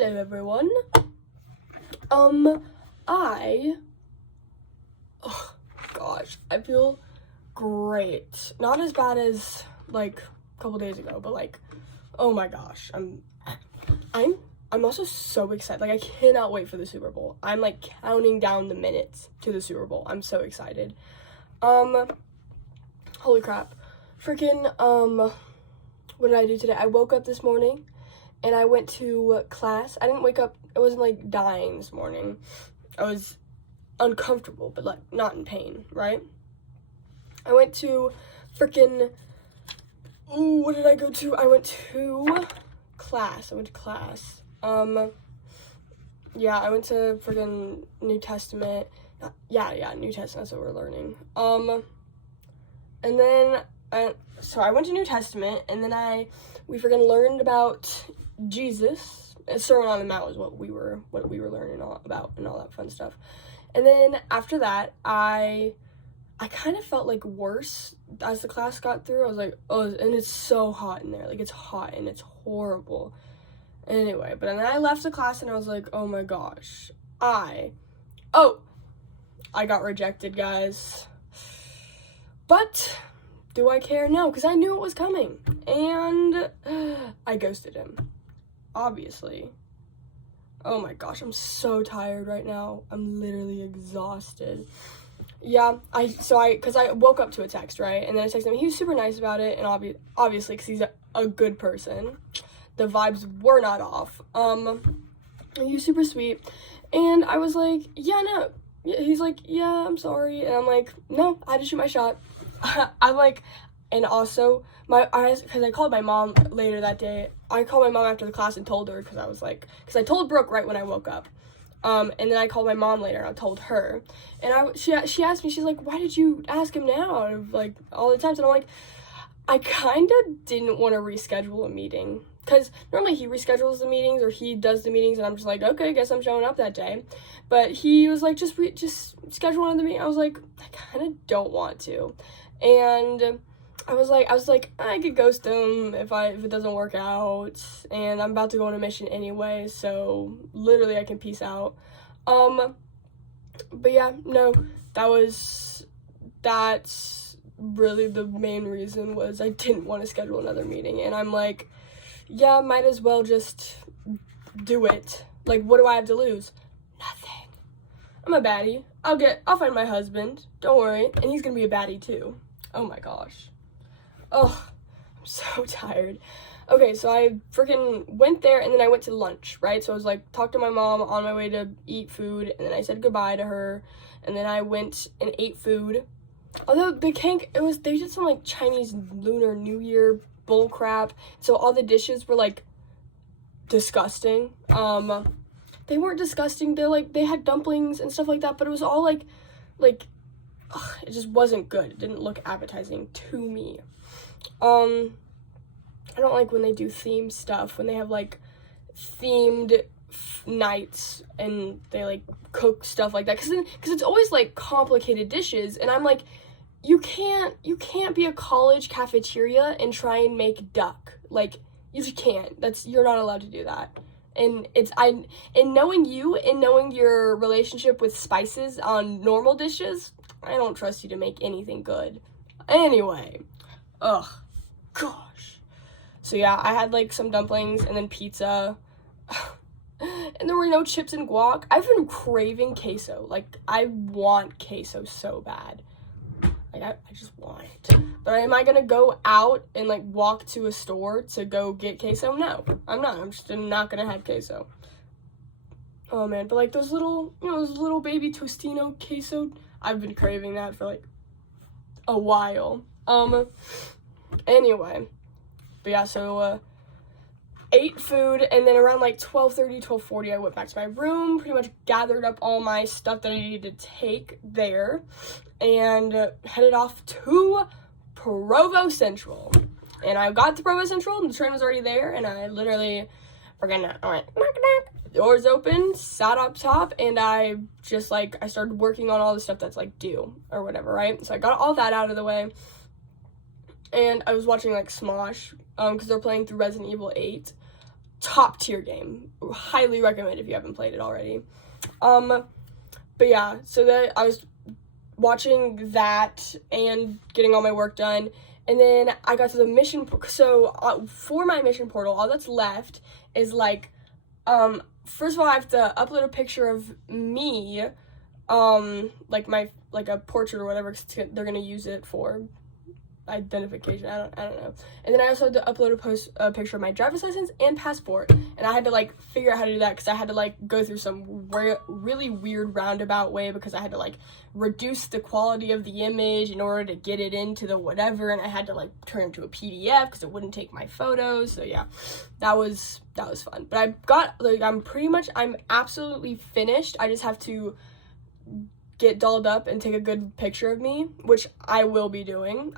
Hello everyone. Oh gosh, I feel great. Not as bad as like a couple days ago, but like, oh my gosh, I'm also so excited. Like, I cannot wait for the Super Bowl. I'm like counting down the minutes to the Super Bowl. I'm so excited. Holy crap. Freaking, what did I do today? I woke up this morning and I went to class. I didn't wake up, I wasn't like dying this morning. I was uncomfortable, but like not in pain, right? I went to freaking, what did I go to? I went to class. Yeah, I went to freaking New Testament. Yeah, New Testament, that's what we're learning. And then, so I went to New Testament, and then we freaking learned about Jesus. Sermon on the Mount was what we were learning all about and all that fun stuff. And then after that, I kind of felt like worse as the class got through. I was like, oh, and it's so hot in there. Like, it's hot and it's horrible. Anyway, but then I left the class and I was like, oh my gosh, I got rejected, guys. But do I care? No, because I knew it was coming. And I ghosted him, obviously. Oh my gosh, I'm so tired right now. I'm literally exhausted. Yeah, because I woke up to a text, right? And then I texted him. He was super nice about it, and obviously, because he's a good person. The vibes were not off. He was super sweet. And I was like, yeah, no. He's like, yeah, I'm sorry. And I'm like, no, I had to shoot my shot. I'm like, and also, because I called my mom later that day. I called my mom after the class and told her, because I told Brooke right when I woke up. And then I called my mom later, and I told her. And she asked me, she's like, why did you ask him now out of, like, all the times? And I'm like, I kind of didn't want to reschedule a meeting. Because normally he reschedules the meetings, or he does the meetings, and I'm just like, okay, I guess I'm showing up that day. But he was like, just schedule one of the meetings. I was like, I kind of don't want to. And I was like, I could ghost him if it doesn't work out, and I'm about to go on a mission anyway, so literally I can peace out. But yeah, no, that's really the main reason, was I didn't want to schedule another meeting, and I'm like, yeah, might as well just do it. Like, what do I have to lose? Nothing. I'm a baddie. I'll find my husband. Don't worry. And he's gonna be a baddie too. Oh my gosh. Oh, I'm so tired. Okay, so I freaking went there, and then I went to lunch, right? So I was like, talked to my mom on my way to eat food, and then I said goodbye to her, and then I went and ate food. Although they did some like Chinese Lunar New Year bull crap, so all the dishes were like disgusting. They weren't disgusting. They had dumplings and stuff like that, but it was all like it just wasn't good. It didn't look appetizing to me. I don't like when they do themed stuff, when they have like themed nights and they like cook stuff like that, because it's always like complicated dishes, and I'm like, you can't be a college cafeteria and try and make duck. Like, you just can't. You're not allowed to do that. And knowing you and knowing your relationship with spices on normal dishes, I don't trust you to make anything good. Anyway, ugh, gosh. So yeah, I had like some dumplings and then pizza. And there were no chips and guac. I've been craving queso. Like, I want queso so bad. Like, I just want it. But am I gonna go out and like walk to a store to go get queso? No, I'm not. I'm just not gonna have queso. Oh man, but like those little baby Tostino queso, I've been craving that for like a while. Anyway, but yeah, so ate food, and then around like 12:30, 12:40, I went back to my room, pretty much gathered up all my stuff that I needed to take there, and headed off to Provo Central. And I got to Provo Central, and the train was already there, and I literally went, knock, knock, doors open, sat up top, and I started working on all the stuff that's like due or whatever, right? So I got all that out of the way, and I was watching like Smosh, because they're playing through Resident Evil 8. top tier game. Highly recommend if you haven't played it already. But yeah, so that I was watching that and getting all my work done, and then I got to the mission. So for my mission portal, all that's left is like, first of all, I have to upload a picture of me, like a portrait or whatever, 'cause they're gonna use it for identification. I don't know. And then I also had to upload a picture of my driver's license and passport, and I had to like figure out how to do that because I had to like go through some really weird roundabout way, because I had to like reduce the quality of the image in order to get it into the whatever, and I had to like turn it into a PDF because it wouldn't take my photos. So yeah, that was fun. But I got like, I'm absolutely finished. I just have to get dolled up and take a good picture of me, which I will be doing.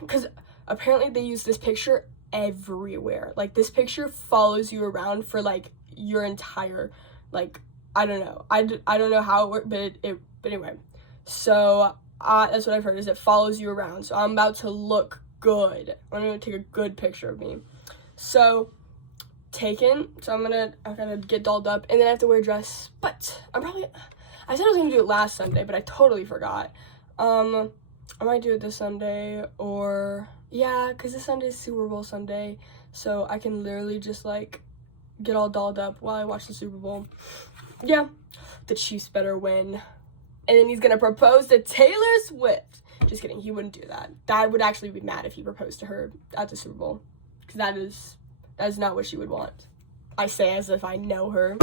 Because apparently they use this picture everywhere. Like, this picture follows you around for like your entire, like, I don't know. I don't know how it works, but anyway. So that's what I've heard, is it follows you around. So I'm about to look good. I'm gonna take a good picture of me. So taken. So I gotta get dolled up, and then I have to wear a dress. But I said I was gonna do it last Sunday, but I totally forgot. I might do it this Sunday, or yeah, because this Sunday is Super Bowl Sunday, so I can literally just like get all dolled up while I watch the Super Bowl. Yeah, the Chiefs better win, and then he's gonna propose to Taylor Swift. Just kidding, he wouldn't do that. Dad would actually be mad if he proposed to her at the Super Bowl, because that is not what she would want. I say as if I know her.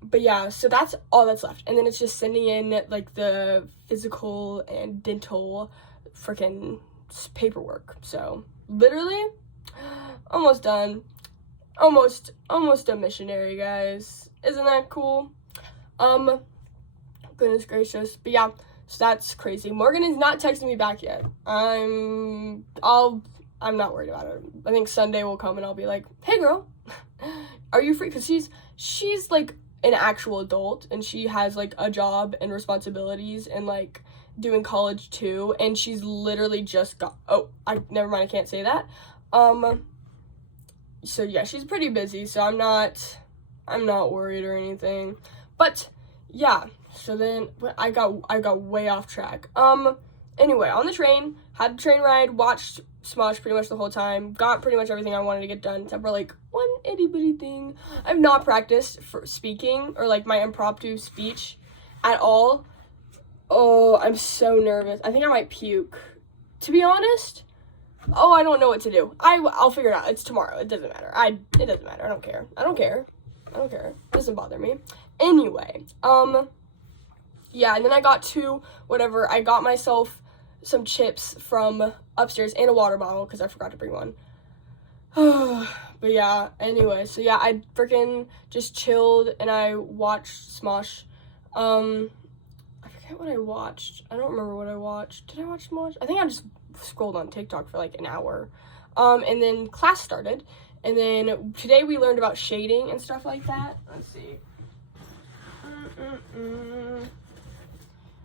But yeah, so that's all that's left. And then it's just sending in like the physical and dental freaking paperwork. So literally almost done. Almost a missionary, guys. Isn't that cool? Goodness gracious. But yeah, so that's crazy. Morgan is not texting me back yet. I'm not worried about it. I think Sunday will come and I'll be like, hey girl, are you free? Because she's like an actual adult, and she has like a job and responsibilities and like doing college too, and she's literally just got, never mind, I can't say that. So yeah, she's pretty busy, so I'm not worried or anything. But yeah, so then I got way off track. Anyway, on the train, had the train ride, watched Smosh pretty much the whole time, got pretty much everything I wanted to get done, except for like one itty bitty thing. I've not practiced for speaking or like my impromptu speech at all. Oh, I'm so nervous. I think I might puke, to be honest. I don't know what to do. I'll figure it out. It's tomorrow. It doesn't matter. It doesn't matter. I don't care. It doesn't bother me. Anyway, yeah, and then I got I got myself some chips from upstairs and a water bottle because I forgot to bring one. But yeah, anyway, so yeah, I freaking just chilled and I watched Smosh. I forget what I watched. I don't remember what I watched. Did I watch Smosh? I think I just scrolled on TikTok for like an hour. And then class started. And then today we learned about shading and stuff like that. Let's see.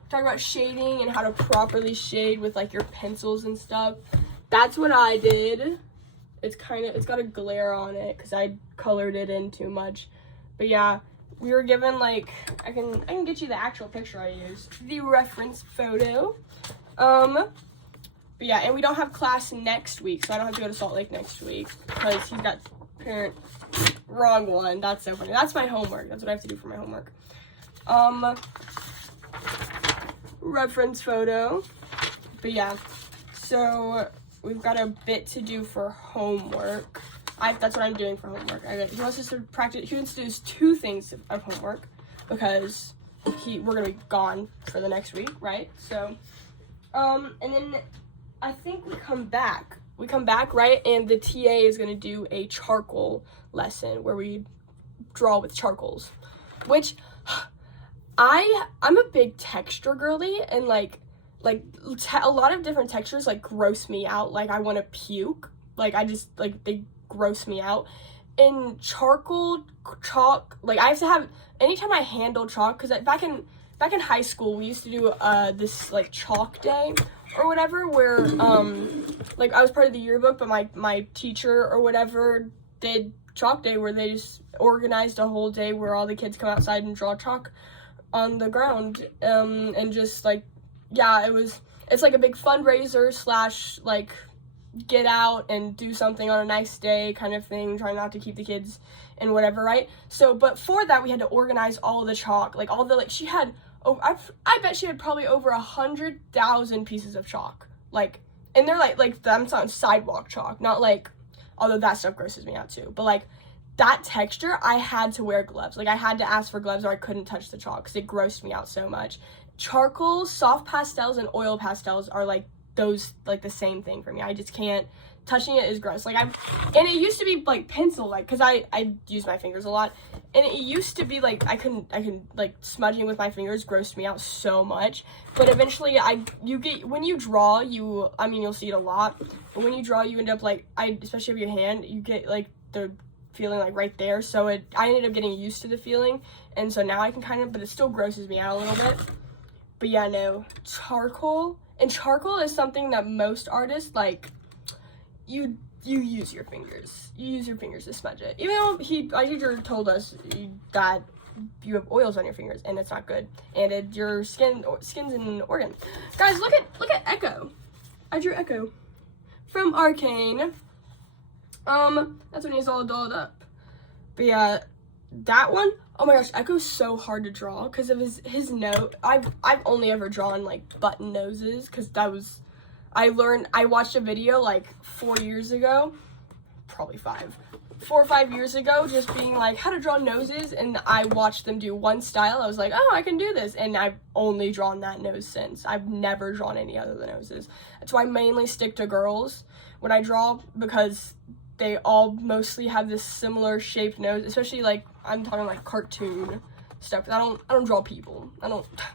Talk about shading and how to properly shade with like your pencils and stuff. That's what I did. It's got a glare on it because I colored it in too much. But yeah, we were given like, I can get you the actual picture I used, the reference photo. But yeah, and we don't have class next week, so I don't have to go to Salt Lake next week because he's got wrong one. That's so funny. That's my homework. That's what I have to do for my homework. Reference photo. But yeah, so we've got a bit to do for homework. That's what I'm doing for homework. He wants us to practice. He wants to do 2 things of homework because we're gonna be gone for the next week, right? So, and then I think we come back, right? And the TA is gonna do a charcoal lesson where we draw with charcoals, which I'm a big texture girly, and like a lot of different textures like gross me out. Like I want to puke. Like I just like they gross me out. In chalk, like I have to have, anytime I handle chalk, because back in high school we used to do this like chalk day or whatever, where like I was part of the yearbook, but my teacher or whatever did chalk day, where they just organized a whole day where all the kids come outside and draw chalk on the ground, and just like, yeah, it's like a big fundraiser slash like get out and do something on a nice day kind of thing, trying not to keep the kids and whatever, right? So, but for that, we had to organize all the chalk, like all the, like, she had, oh, I bet she had probably over 100,000 pieces of chalk, like, and they're like I'm talking sidewalk chalk, not like, although that stuff grosses me out too, but like that texture, I had to wear gloves. Like, I had to ask for gloves or I couldn't touch the chalk because it grossed me out so much. Charcoal, soft pastels, and oil pastels are like those, like the same thing for me. I just can't, touching it is gross. Like, and it used to be like pencil, like, because I use my fingers a lot, and it used to be like I couldn't like, smudging with my fingers grossed me out so much. But eventually when you draw, you'll see it a lot, but when you draw, you end up like, especially with your hand, you get like the feeling like right there. So I ended up getting used to the feeling, and so now I can kind of, but it still grosses me out a little bit. But yeah, no, charcoal is something that most artists, like, you use your fingers. You use your fingers to smudge it. Even though our teacher told us that you have oils on your fingers, and it's not good. And your skin's an organ. Guys, look at Echo. I drew Echo from Arcane. That's when he's all dolled up. But yeah, that one, oh my gosh, Echo's so hard to draw because of his nose. I've only ever drawn like button noses, because I watched a video like 4 years ago, probably 4 or 5 years ago, just being like how to draw noses, and I watched them do one style. I was like, oh, I can do this, and I've only drawn that nose since. I've never drawn any other noses. That's why I mainly stick to girls when I draw, because they all mostly have this similar shaped nose, especially like, I'm talking like cartoon stuff. I don't draw people.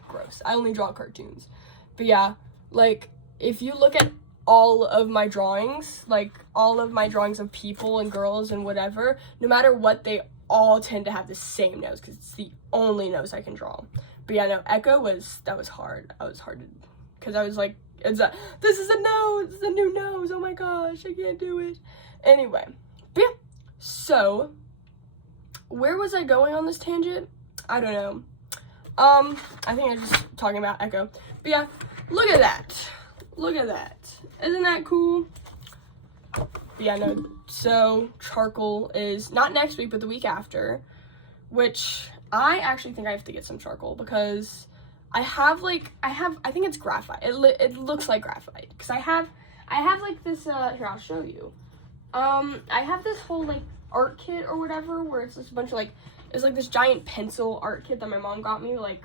Gross. I only draw cartoons. But yeah, like, if you look at all of my drawings, like all of my drawings of people and girls and whatever, no matter what, they all tend to have the same nose, because it's the only nose I can draw. But yeah, no, Echo that was hard. Because I was like, this is a nose, it's a new nose, oh my gosh, I can't do it. Anyway, but yeah, so, where was I going on this tangent? I don't know. I think I was just talking about Echo. But yeah, look at that. Look at that. Isn't that cool? But yeah, no, so charcoal is not next week, but the week after, which I actually think I have to get some charcoal, because I think it's graphite. It looks like graphite, because I have like this, here, I'll show you. I have this whole like art kit or whatever, where it's just a bunch of like, it's like this giant pencil art kit that my mom got me, like,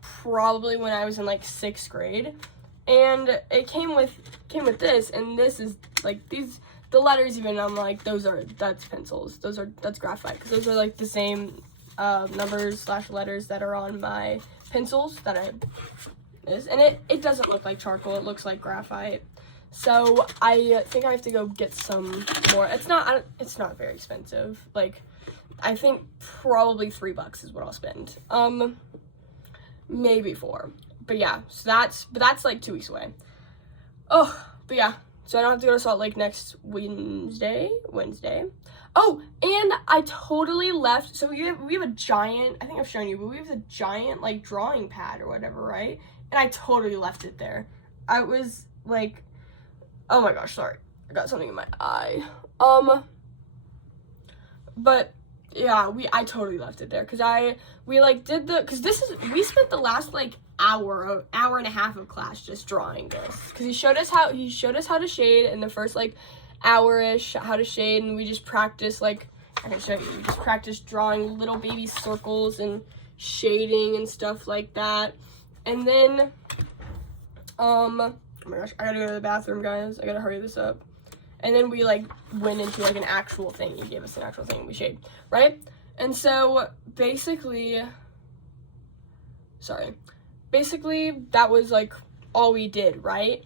probably when I was in like 6th grade. And it came with this, and this is like the letters, even, I'm like, that's pencils, that's graphite, because those are like the same numbers / letters that are on my pencils that and it doesn't look like charcoal, it looks like graphite. So I think I have to go get some more. It's not very expensive. Like, I think probably $3 is what I'll spend. Maybe 4. But yeah, so that's like 2 weeks away. Oh, but yeah, so I don't have to go to Salt Lake next Wednesday. Oh, and I totally left, so we have a giant, I think I've shown you, but we have a giant like drawing pad or whatever, right? And I totally left it there. I was like, oh my gosh, sorry, I got something in my eye. But yeah, I totally left it there, because we spent the last like hour and a half of class just drawing this, because he showed us how to shade in the first like hour-ish, how to shade, and we just practiced, like, I can show you, we just practiced drawing little baby circles and shading and stuff like that. And then oh my gosh, I gotta go to the bathroom, guys, I gotta hurry this up. And then we like went into like an actual thing. He gave us an actual thing and we shade, right? And so basically that was like all we did, right?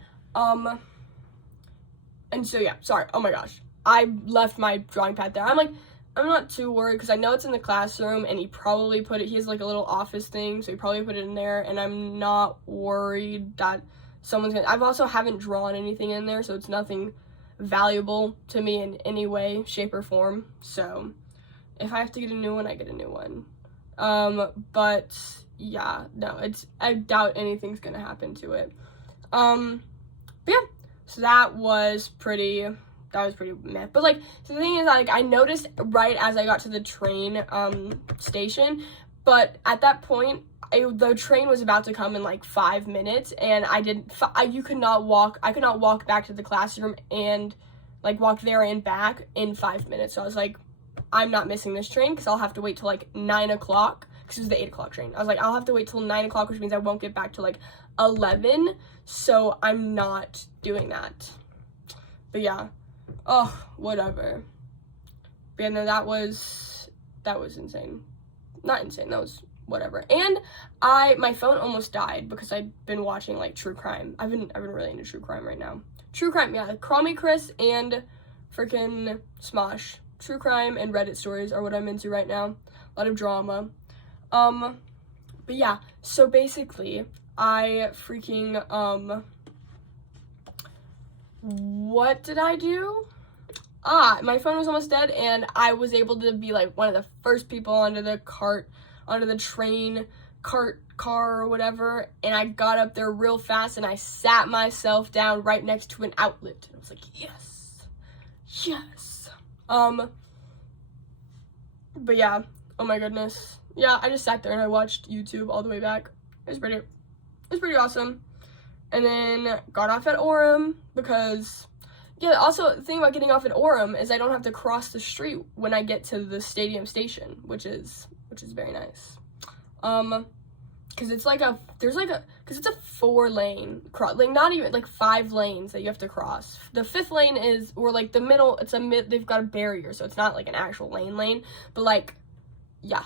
And so yeah, sorry, oh my gosh, I left my drawing pad there. I'm not too worried, because I know it's in the classroom, and he has like a little office thing, so he probably put it in there, and I'm not worried that someone's gonna, I've also haven't drawn anything in there, so it's nothing valuable to me in any way, shape, or form. So if I have to get a new one, I get a new one. But yeah, no, I doubt anything's gonna happen to it. But yeah, so that was pretty meh. But like, so the thing is, like, I noticed right as I got to the train station, but at that point the train was about to come in like 5 minutes, and I could not walk back to the classroom and like walk there and back in 5 minutes. So I was like, I'm not missing this train because I'll have to wait till like 9 o'clock, because it was the 8 o'clock train. I was like, I'll have to wait till 9 o'clock, which means I won't get back till like 11, so I'm not doing that. But yeah, oh, whatever. But yeah, no, that was insane. Not insane, that was whatever. And my phone almost died because I've been watching like true crime. I've been really into true crime right now. True crime, yeah, Call Me Chris and freaking Smosh. True crime and Reddit stories are what I'm into right now. A lot of drama. But yeah, so basically, I freaking, what did I do? My phone was almost dead, and I was able to be like one of the first people onto the train, car or whatever, and I got up there real fast, and I sat myself down right next to an outlet. I was like, yes. But yeah, oh my goodness. Yeah, I just sat there and I watched YouTube all the way back. It was pretty awesome. And then got off at Orem because, yeah, also the thing about getting off at Orem is I don't have to cross the street when I get to the stadium station, which is very nice. Because it's like because it's a 4-lane like not even like 5 lanes that you have to cross. The 5th lane is, or like the middle, they've got a barrier, so it's not like an actual lane, but like, yeah.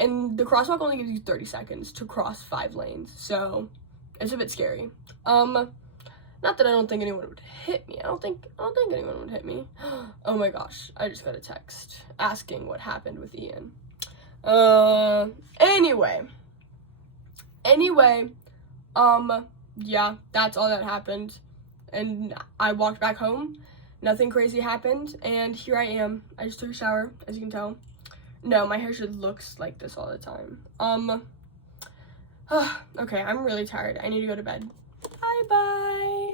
And the crosswalk only gives you 30 seconds to cross 5 lanes, so it's a bit scary. Not that I don't think anyone would hit me. I don't think anyone would hit me. Oh my gosh, I just got a text asking what happened with Ian. Anyway, yeah, that's all that happened. And I walked back home. Nothing crazy happened, and here I am. I just took a shower, as you can tell. No, my hair should look like this all the time. Okay, I'm really tired. I need to go to bed. Bye-bye.